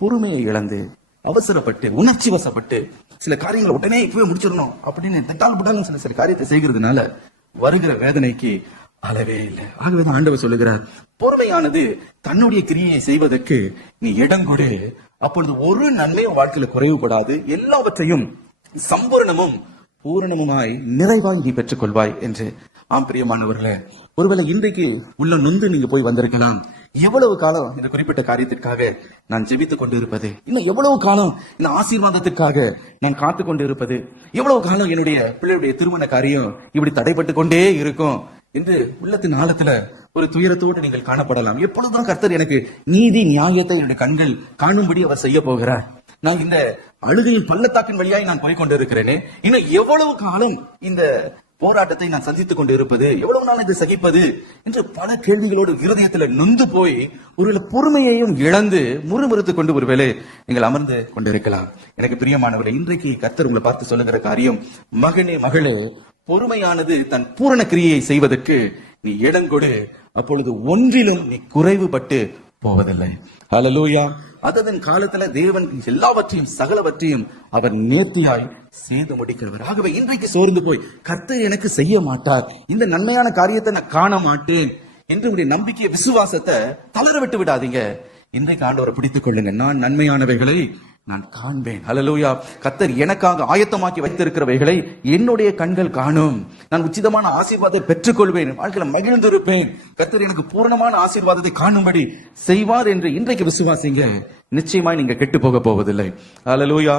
பொறுமையை இழந்து அவசரப்பட்டு உணர்ச்சி வசப்பட்டு சில காரியங்களை உடனே இப்பவே முடிச்சிடணும் அப்படின்னு தட்டால் புட்டாலும் சில காரியத்தை செய்கிறதுனால வருகிற வேதனைக்கு அளவே இல்லை. ஆகவேதான் ஆண்டவர் சொல்லுகிறார், பொறுமையானது தன்னுடைய கிரியை செய்வதற்கு நீ இடம் கொடு, அப்பொழுது ஒரு நன்மையும் வாழ்க்கையில குறைவுபடாது, எல்லாவற்றையும் சம்பூரணமும் பூரணமுமாய் நிறைவாய் நீ பெற்றுக் கொள்வாய் என்று. ஆம் பிரியமானவர்களே, ஒருவேளை இன்றைக்கு உள்ள நொந்து நீங்க போய் வந்திருக்கலாம். எவ்வளவு காலம் இந்த குறிப்பிட்ட காரியத்திற்காக நான் ஜெபித்துக் கொண்டு இருப்பது, இன்னும் எவ்வளவு காலம் இந்த ஆசீர்வாதத்திற்காக நான் காத்துக் கொண்டு இருப்பது, எவ்வளவு காலம் என்னுடைய பிள்ளையுடைய திருமண காரியம் இப்படி தடைப்பட்டு கொண்டே இருக்கும் என்று உள்ளத்தின் ஆழத்துல ஒரு துயரத்தோடு நீங்கள் காணப்படலாம். எப்பொழுதும் கர்த்தர் எனக்கு நீதி நியாயத்தை என்னுடைய கண்கள் காணும்படி அவர் செய்ய போகிறார். நான் இந்த அழுகையின் பள்ளத்தாக்கின் வழியாய் நான் போய் கொண்டிருக்கிறேனே, இன்னும் எவ்வளவு காலம் இந்த போராட்டத்தை நான் சந்தித்துக் கொண்டு இருப்பது, எவ்வளவு நாள் இதை சகிப்பது என்று பல கேள்விகளோடு இருதயத்துல நொந்து போய் ஒருவேளை பொறுமையையும் இழந்து முறுமுறுத்துக் கொண்டு ஒருவேளை நீங்கள் அமர்ந்து கொண்டிருக்கலாம். எனக்கு பிரியமானவர்களே, இன்றைக்கு கர்த்தர் உங்களை பார்த்து சொல்லுகிற காரியம், மகனே மகளே, பொறுமையானது தன் பூரண கிரியை செய்வதற்கு நீ இடம் கொடு, அப்பொழுது ஒன்றிலும் நீ குறைவுபட்டு போவதில்லை. ஹல்லேலூயா. அதன் காலத்துல தேவன் எல்லாவற்றையும் சகலவற்றையும் அவர் நேர்த்தியாய் செய்து முடிக்கிறவர். ஆகவே இன்றைக்கு சோர்ந்து போய் கர்த்தர் எனக்கு செய்ய மாட்டார், இந்த நன்மையான காரியத்தை நான் காண மாட்டேன் என்று உடைய நம்பிக்கையை விசுவாசத்தை தளர விட்டு விடாதீங்க. இன்றைக்கு ஆண்டவரை பிடித்துக் கொள்ளுங்க. நான் நன்மையானவைகளை நான் காண்பேன். ஹல்லேலூயா. கர்த்தர் எனக்காக ஆயத்தமாக்கி வைத்திருக்கிறவைகளை என்னுடைய கண்கள் காணும். நான் உச்சிதமான ஆசீர்வாதத்தை பெற்றுக் கொள்வேன், வாழ்க்கையில மகிழ்ந்திருப்பேன். கர்த்தர் எனக்கு பூர்ணமான ஆசீர்வாதத்தை காணும்படி செய்வார் என்று இன்றைக்கு விசுவாசிங்க. நிச்சயமாய் நீங்க கெட்டு போக போவதில்லை. ஹல்லேலூயா.